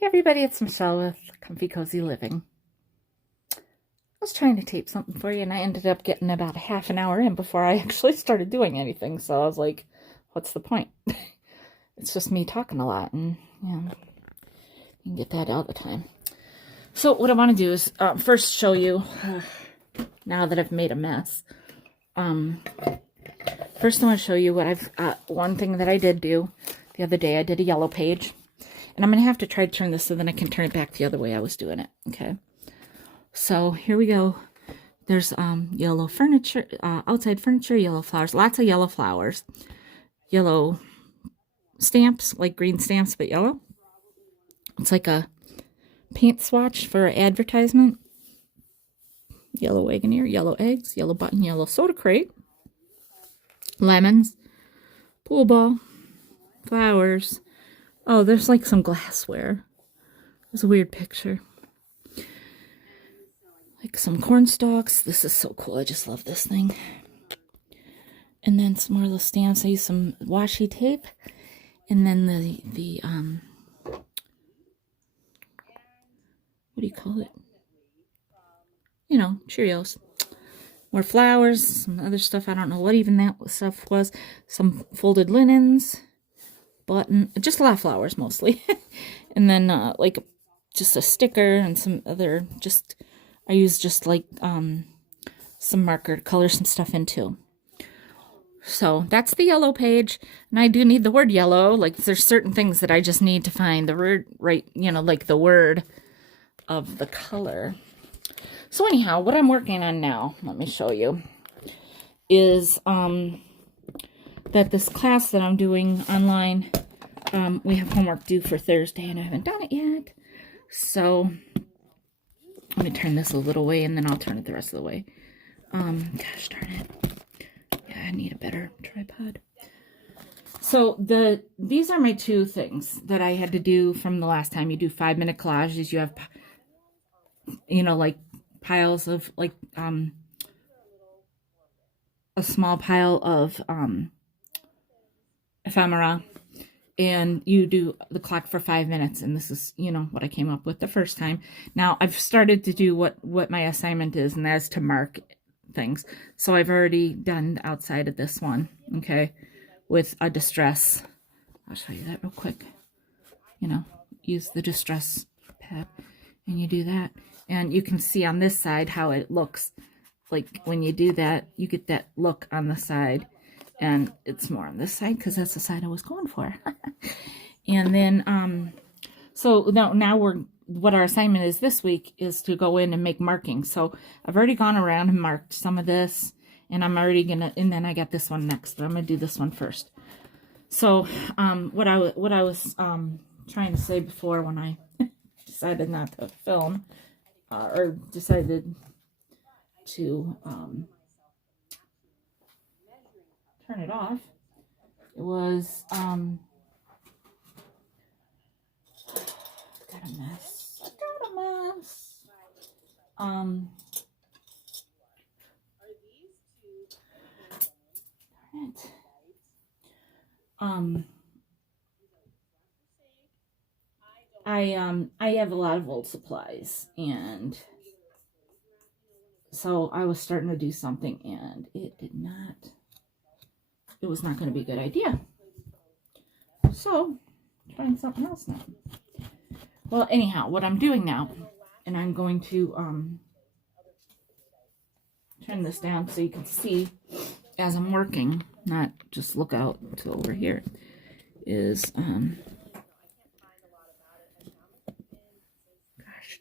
Hey everybody, it's Michelle with Comfy Cozy Living. I was trying to tape something for you and I ended up getting about a half an hour in before I actually started doing anything. So I was like, what's the point? It's just me talking a lot and you can get that all the time. So what I want to do is first show you, now that I've made a mess, first I want to show you what one thing that I did do the other day. I did a yellow page. And I'm going to have to try to turn this so then I can turn it back the other way I was doing it. Okay. So here we go. There's yellow furniture, outside furniture, yellow flowers, lots of yellow flowers, yellow stamps, like green stamps, but yellow. It's like a paint swatch for advertisement. Yellow Wagoneer, yellow eggs, yellow button, yellow soda crate, lemons, pool ball, flowers. Oh, there's like some glassware. There's a weird picture. Like some corn stalks. This is so cool. I just love this thing. And then some more little stamps. I used some washi tape. And then the what do you call it? You know, Cheerios. More flowers, some other stuff. I don't know what even that stuff was. Some folded linens. Button, just a lot of flowers mostly. And then like just a sticker and some other, I used just like some marker to color some stuff in too. So that's the yellow page. And I do need the word yellow. Like there's certain things that I just need to find the word right, like the word of the color. So anyhow, what I'm working on now, let me show you, is that this class that I'm doing online, we have homework due for Thursday and I haven't done it yet. So let me turn this a little way and then I'll turn it the rest of the way. Gosh darn it. Yeah, I need a better tripod. So these are my two things that I had to do from the last time. You do 5-minute collages. You have, like piles of like, a small pile of, ephemera, and you do the clock for 5 minutes, and this is what I came up with the first time. Now I've started to do what my assignment is, and that's to mark things. So I've already done the outside of this one, okay, with a distress. I'll show you that real quick. Use the distress pad and you do that, and you can see on this side how it looks like when you do that. You get that look on the side. And it's more on this side because that's the side I was going for. And then, so now what our assignment is this week is to go in and make markings. So I've already gone around and marked some of this, and I'm already and then I got this one next, but I'm going to do this one first. So, what I was, trying to say before when I decided not to film, or decided to, turn it off. It was got a mess. Darn it. I have a lot of old supplies, and so I was starting to do something, and it was not going to be a good idea. So, trying something else now. Well, anyhow, what I'm doing now, and I'm going to turn this down so you can see as I'm working, not just look out to over here, is, gosh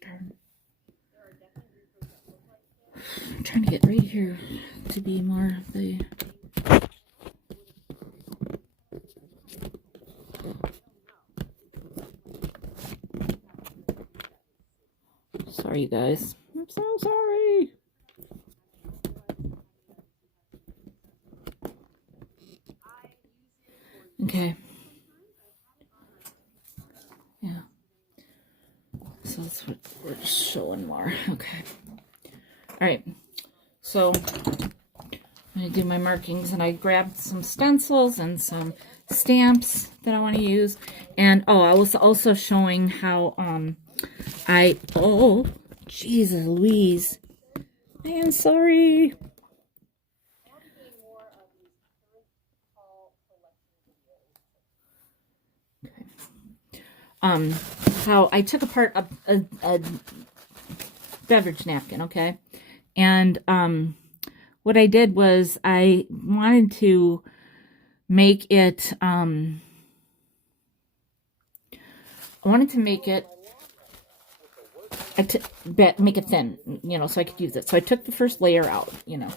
darn. I'm trying to get right here to be more the... Sorry, you guys. I'm so sorry. Okay. Yeah. So that's what we're just showing more. Okay. All right. So I do my markings, and I grabbed some stencils and some stamps that I want to use. And oh, I was also showing how oh Jesus Louise, I am sorry. Okay. How I took apart a beverage napkin, okay, and what I did was I wanted to make it, I wanted to make it, make it thin, you know, so I could use it. So I took the first layer out, you know,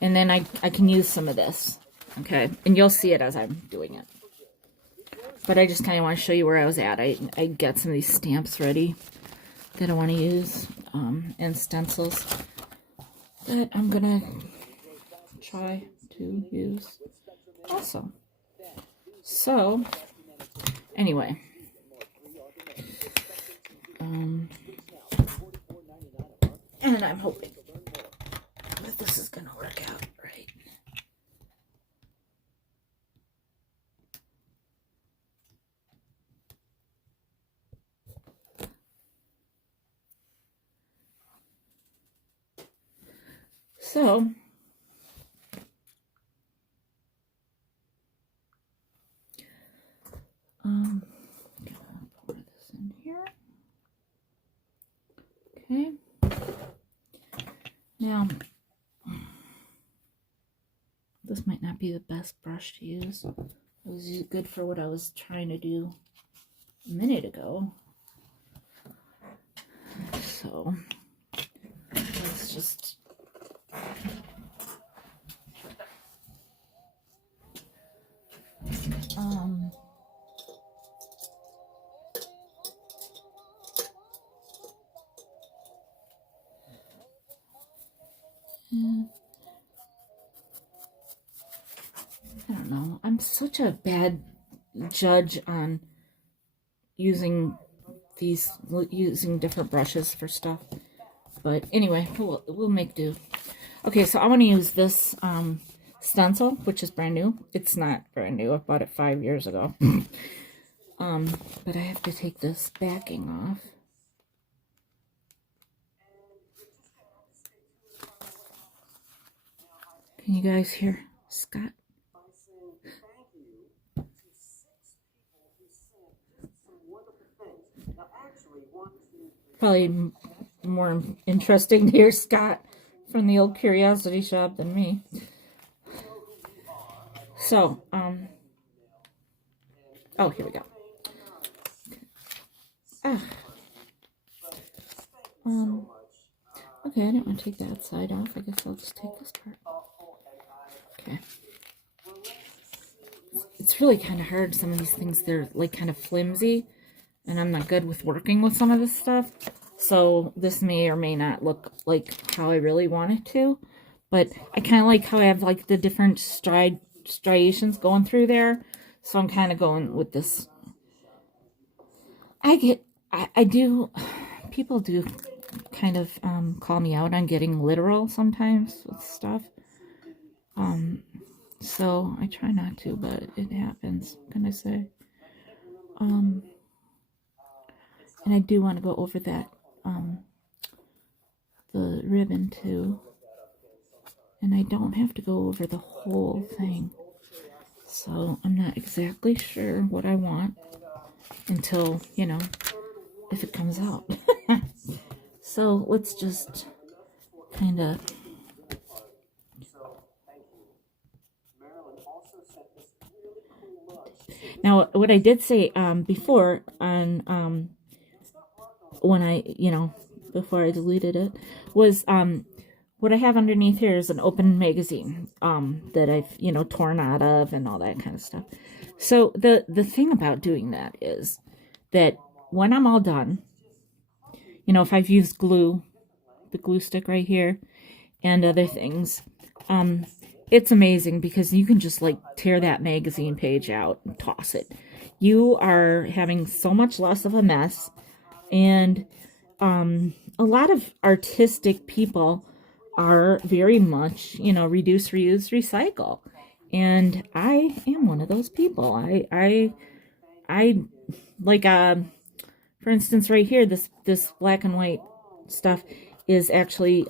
and then I can use some of this, okay, and you'll see it as I'm doing it. But I just kind of want to show you where I was at. I got some of these stamps ready that I want to use, and stencils that I'm gonna try to use also. So anyway, and I'm hoping that this is gonna work out right. So I'm gonna pour this in here. Okay. Now, this might not be the best brush to use. It was good for what I was trying to do a minute ago. So let's just yeah. I don't know. I'm such a bad judge on using different brushes for stuff. But anyway, we'll make do. Okay, so I want to use this stencil, which is brand new. It's not brand new. I bought it 5 years ago. But I have to take this backing off. Can you guys hear Scott? Probably more interesting to hear Scott from the old curiosity shop than me. So, oh, here we go. Okay, I didn't want to take that side off. I guess I'll just take this part. Okay. It's really kind of hard. Some of these things, they're like kind of flimsy, and I'm not good with working with some of this stuff. So this may or may not look like how I really want it to, but I kind of like how I have like the different striations going through there. So I'm kind of going with this. I do, people do kind of call me out on getting literal sometimes with stuff. So I try not to, but it happens, can I say? And I do want to go over that, the ribbon too. And I don't have to go over the whole thing. So I'm not exactly sure what I want until, you know, if it comes out. So let's just kind of... Now, what I did say before on when I, you know, before I deleted it, was what I have underneath here is an open magazine that I've, you know, torn out of and all that kind of stuff. So the thing about doing that is that when I'm all done, you know, if I've used glue, the glue stick right here, and other things, it's amazing because you can just like tear that magazine page out and toss it. You are having so much less of a mess. And a lot of artistic people are very much, you know, reduce, reuse, recycle. And I am one of those people. I like, for instance, right here, this black and white stuff is actually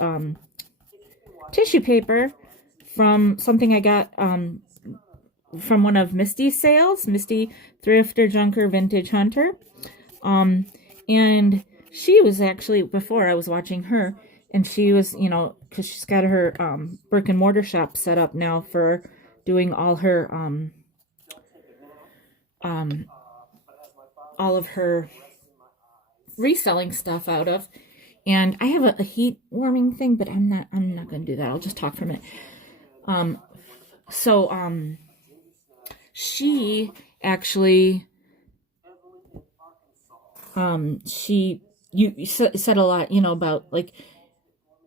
tissue paper from something I got from one of Misty's sales, Misty Thrifter Junker Vintage Hunter. And she was actually, before I was watching her, and she was, you know, because she's got her brick and mortar shop set up now for doing all of her reselling stuff out of. And I have a heat warming thing, but I'm not gonna do that. I'll just talk for a minute. So she actually she you said a lot, you know, about like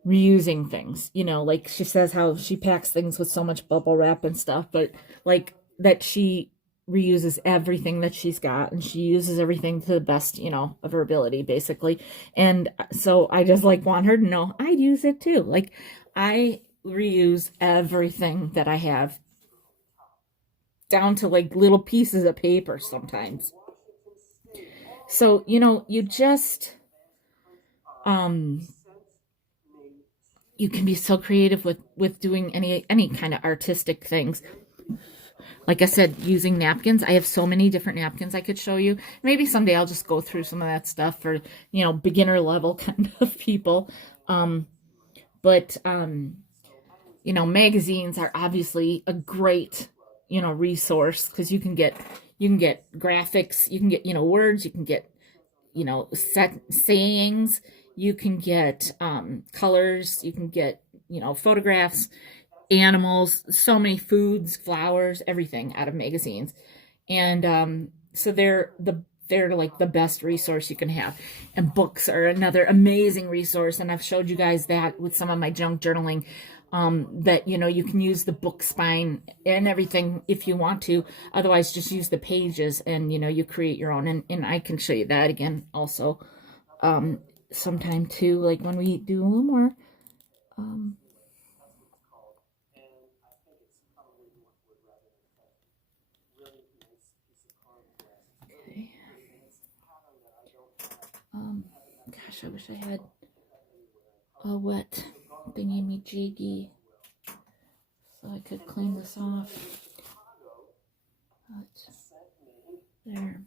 reusing things, you know, like she says how she packs things with so much bubble wrap and stuff, but like that she reuses everything that she's got and she uses everything to the best, you know, of her ability, basically. And so I just like want her to know I use it too. Like I reuse everything that I have, down to like little pieces of paper sometimes. So, you know, you just um you can be so creative with doing any kind of artistic things. Like I said, using napkins. I have so many different napkins I could show you. Maybe someday I'll just go through some of that stuff for, you know, beginner level kind of people. But you know, magazines are obviously a great, you know, resource because you can get graphics, you can get, you know, words, you can get, you know, set sayings, you can get colors, you can get, you know, photographs, animals, so many foods, flowers, everything out of magazines. And so they're like the best resource you can have. And books are another amazing resource. And I've showed you guys that with some of my junk journaling. That, you know, you can use the book spine and everything if you want to. Otherwise, just use the pages and, you know, you create your own. And I can show you that again also sometime too, like when we do a little more. Um, okay. Gosh, I wish I had a wet thingy me jiggy so I could clean this off. But there.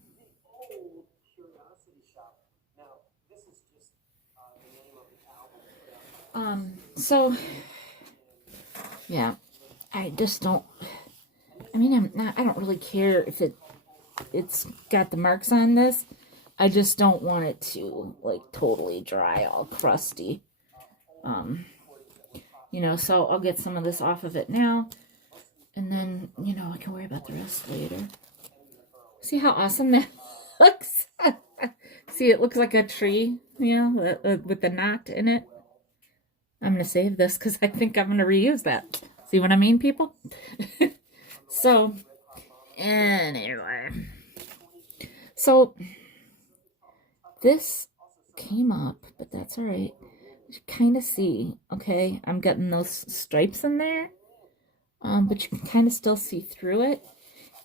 So yeah, I just don't. I mean, I don't really care if it's got the marks on this. I just don't want it to like totally dry, all crusty. Um, you know, so I'll get some of this off of it now, and then, you know, I can worry about the rest later. See how awesome that looks? See, it looks like a tree, you know, with the knot in it. I'm going to save this because I think I'm going to reuse that. See what I mean, people? So, anyway. So, this came up, but that's all right. You kind of see, okay, I'm getting those stripes in there, but you can kind of still see through it.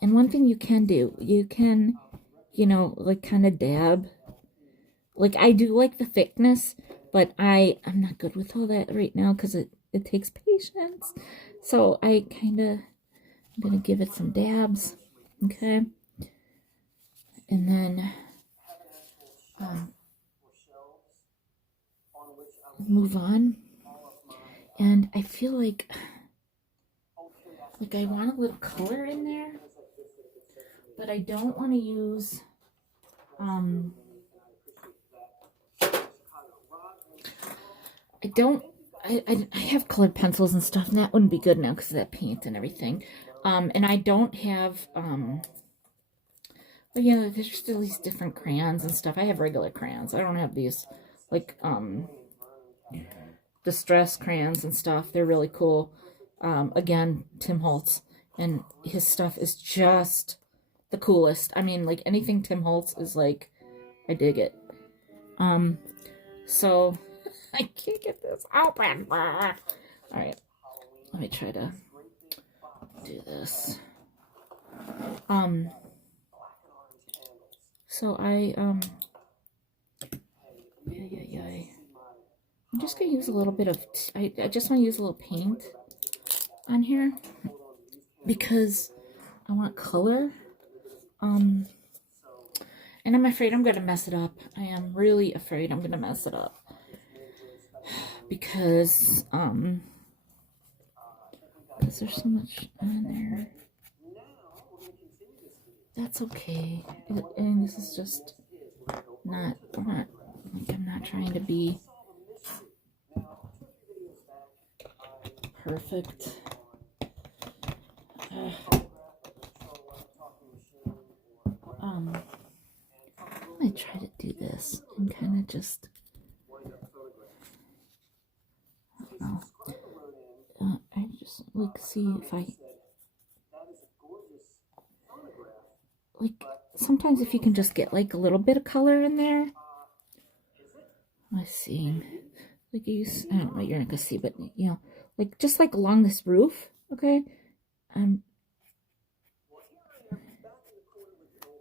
And one thing you can do, you can, you know, like kind of dab. Like I do like the thickness, but I'm not good with all that right now because it takes patience. So I kind of, I'm going to give it some dabs, okay? And then move on. And I feel like I want a little color in there, but I don't want to use I don't I have colored pencils and stuff, and that wouldn't be good now because of that paint and everything. And I don't have but yeah, there's still these different crayons and stuff. I have regular crayons. I don't have these like distress crayons and stuff. They're really cool. Again, Tim Holtz, and his stuff is just the coolest. I mean, like anything Tim Holtz is like, I dig it. So I can't get this open. All right, let me try to do this. So I'm just gonna use a little bit of, I just want to use a little paint on here because I want color. And I'm afraid I'm gonna mess it up. I am really afraid I'm gonna mess it up because there's so much on there. That's okay. And this is just not, like, I'm not trying to be perfect. I try to do this and kind of just, I just like see if I, like, sometimes if you can just get like a little bit of color in there. Let's see, like I don't know, you're not gonna see, but you know, like just like along this roof, okay?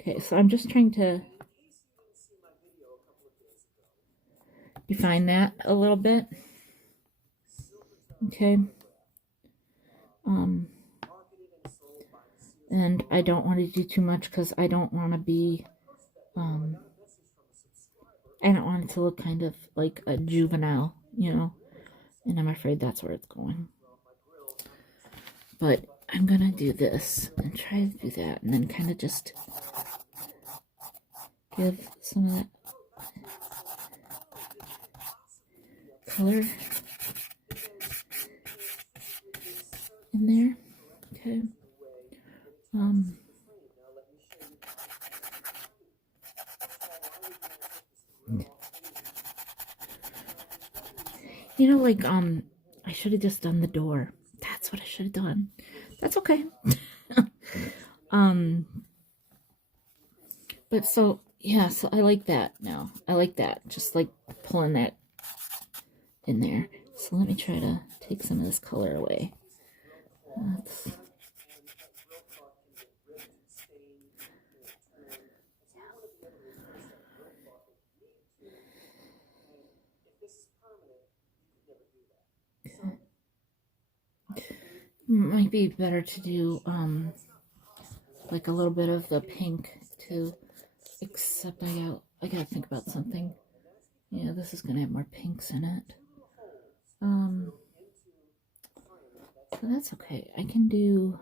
Okay, so I'm just trying to define that a little bit. Okay. And I don't want to do too much because I don't want to be, I don't want it to look kind of like a juvenile, you know, and I'm afraid that's where it's going. But I'm gonna do this and try to do that and then kind of just give some of that color in there. Okay. You know, like, I should have just done the door. That's what I should have done. That's okay. But so, yeah, so I like that now. I like that. Just like pulling that in there. So let me try to take some of this color away. Might be better to do like a little bit of the pink too, except I gotta think about something. Yeah, this is gonna have more pinks in it. So that's okay. I can do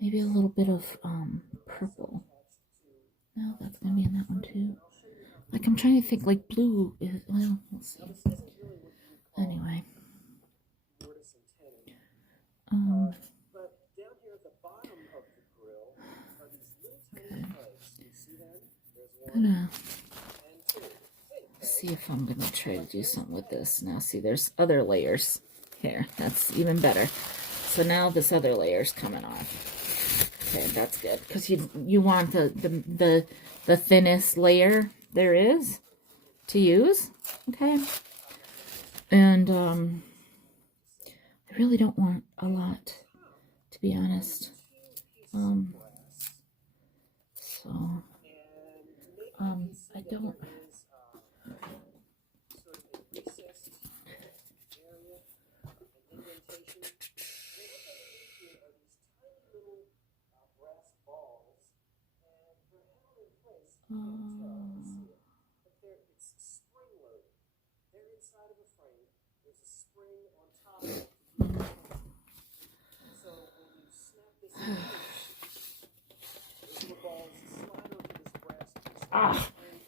maybe a little bit of purple. No, that's gonna be in that one too. Like, I'm trying to think, like, blue is, well, we'll see. Anyway. Okay. I'm gonna see if I'm gonna try to do something with this. Now, see, there's other layers here. That's even better. So now this other layer's coming off. Okay, that's good because you want the thinnest layer there is to use. Okay, and I really don't want a lot, to be honest. So I don't.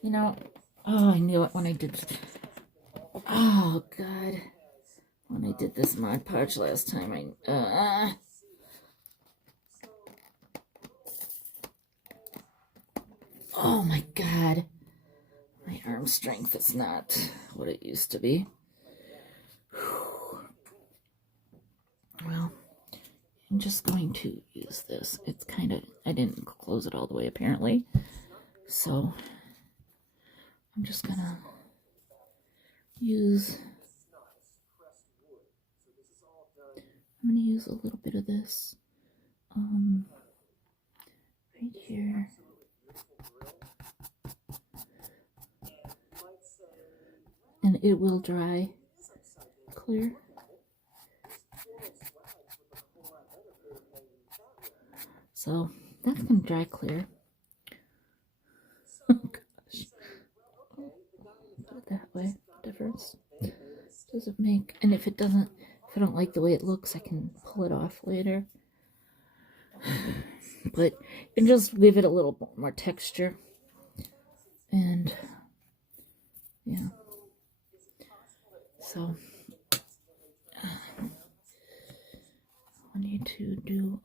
You know, oh, I knew it when I did this. Oh, God. When I did this Mod Podge last time, oh, my God. My arm strength is not what it used to be. Well, I'm just going to use this. It's kind of, I didn't close it all the way, apparently. So I'm just gonna use, I'm going to use a little bit of this right here. And it will dry clear. So that's going to dry clear. Oh gosh. Put it that way. Difference does it make? And if it doesn't, if I don't like the way it looks, I can pull it off later. But and just give it a little more texture. And yeah. So I need to do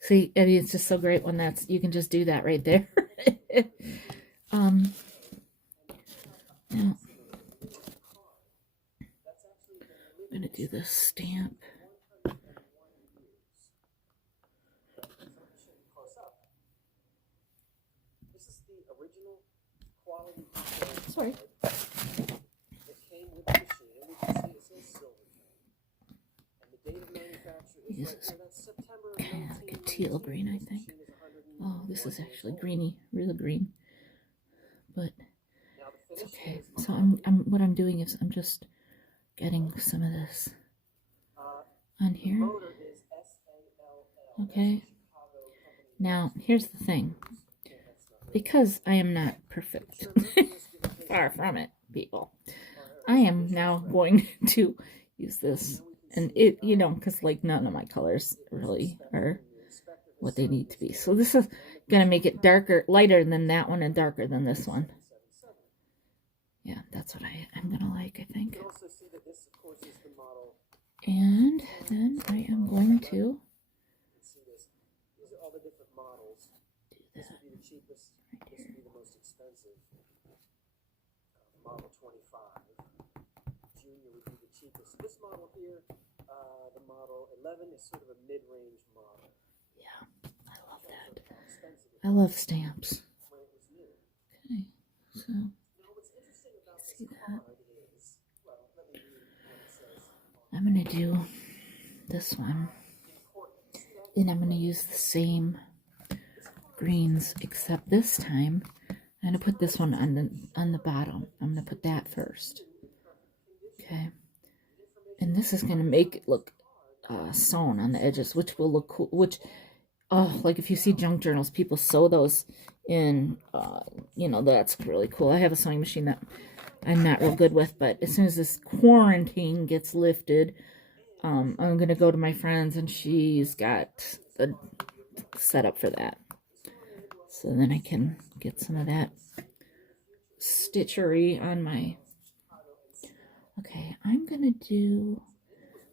see, I mean, it's just so great when that's, you can just do that right there. Now, I'm gonna do this stamp. Sorry. Use like a teal green, I think. Oh, this is actually greeny, real green. But it's okay. So what I'm doing is I'm just getting some of this on here. Okay. Now, here's the thing. Because I am not perfect, far from it, people, I am now going to use this. And it, you know, because like none of my colors really are what they need to be. So this is going to make it darker, lighter than that one and darker than this one. Yeah, that's what I'm going to like, I think. And then I am going to do that right here. Model 25. Junior would be the cheapest. This model here, the Model 11 is sort of a mid-range model. Yeah, I love that. I love stamps. Okay, so see that? I'm going to do this one. And I'm going to use the same greens, except this time I'm going to put this one on the bottom. I'm going to put that first. Okay. And this is going to make it look sewn on the edges, which will look cool. Which, oh, like if you see junk journals, people sew those in, you know, that's really cool. I have a sewing machine that I'm not real good with, but as soon as this quarantine gets lifted, I'm going to go to my friend's, and she's got the setup for that. So then I can get some of that stitchery on my... Okay, I'm going to do...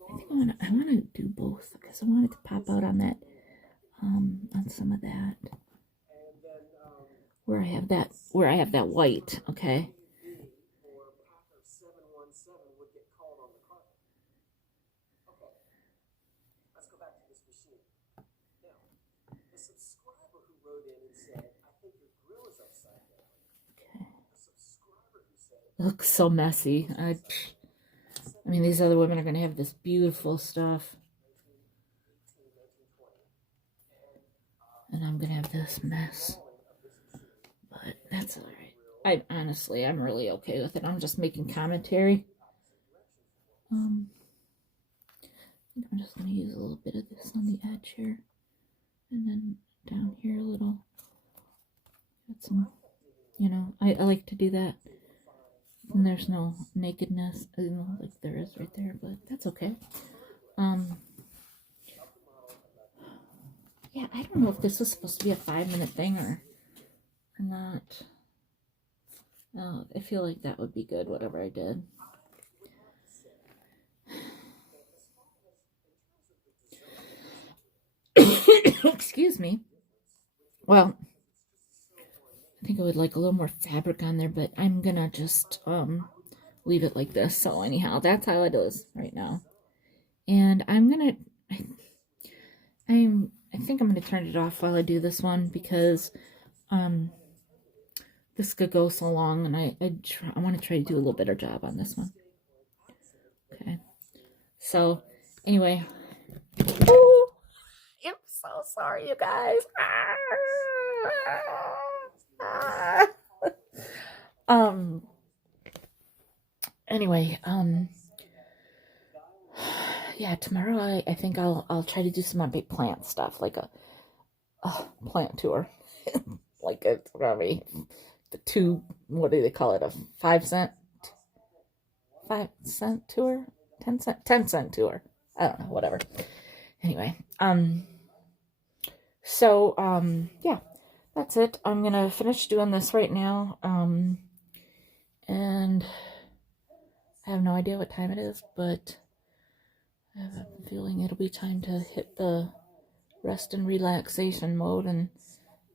I want to do both because I want it to pop out on that, on some of that. Where I have that white, okay? It looks so messy. I mean, these other women are going to have this beautiful stuff. And I'm going to have this mess. But that's alright. Honestly, I'm really okay with it. I'm just making commentary. I'm just going to use a little bit of this on the edge here. And then down here a little. Got some, you know, I like to do that. And there's no nakedness, you know, like there is right there, but that's okay. Yeah, I don't know if this was supposed to be a 5-minute thing or not. Oh, I feel like that would be good, whatever I did. Excuse me. Well, I think I would like a little more fabric on there, but I'm gonna just leave it like this. So anyhow, that's how it is right now. And I'm gonna, I think I'm gonna turn it off while I do this one because this could go so long, and I want to try to do a little better job on this one. Okay. So, anyway. Oh, I'm so sorry, you guys. Anyway, yeah, tomorrow I think I'll try to do some big plant stuff, like a plant tour. Like it's gonna be the what do they call it, a 5 cent tour, 10 cent tour, I don't know, whatever. Anyway, so yeah, that's it. I'm gonna finish doing this right now, and I have no idea what time it is, but I have a feeling it'll be time to hit the rest and relaxation mode and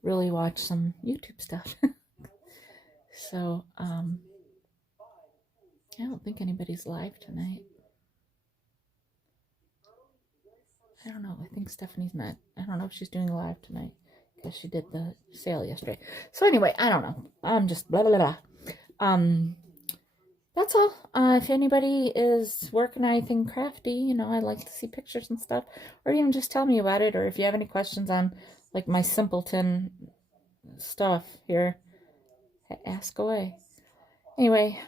really watch some YouTube stuff. So, I don't think anybody's live tonight. I don't know. I think Stephanie's not. I don't know if she's doing live tonight because she did the sale yesterday. So anyway, I don't know. I'm just blah, blah, blah. That's all. If anybody is working on anything crafty, I'd like to see pictures and stuff, or even just tell me about it, or if you have any questions on, like, my simpleton stuff here, ask away. Anyway,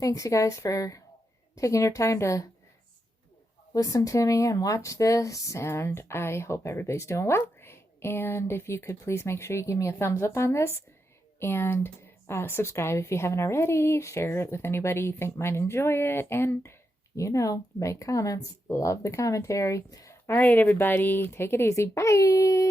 thanks you guys for taking your time to listen to me and watch this, and I hope everybody's doing well. And if you could please make sure you give me a thumbs up on this, and subscribe if you haven't already. Share it with anybody you think might enjoy it, and make comments. Love the commentary. All right, everybody, take it easy. Bye.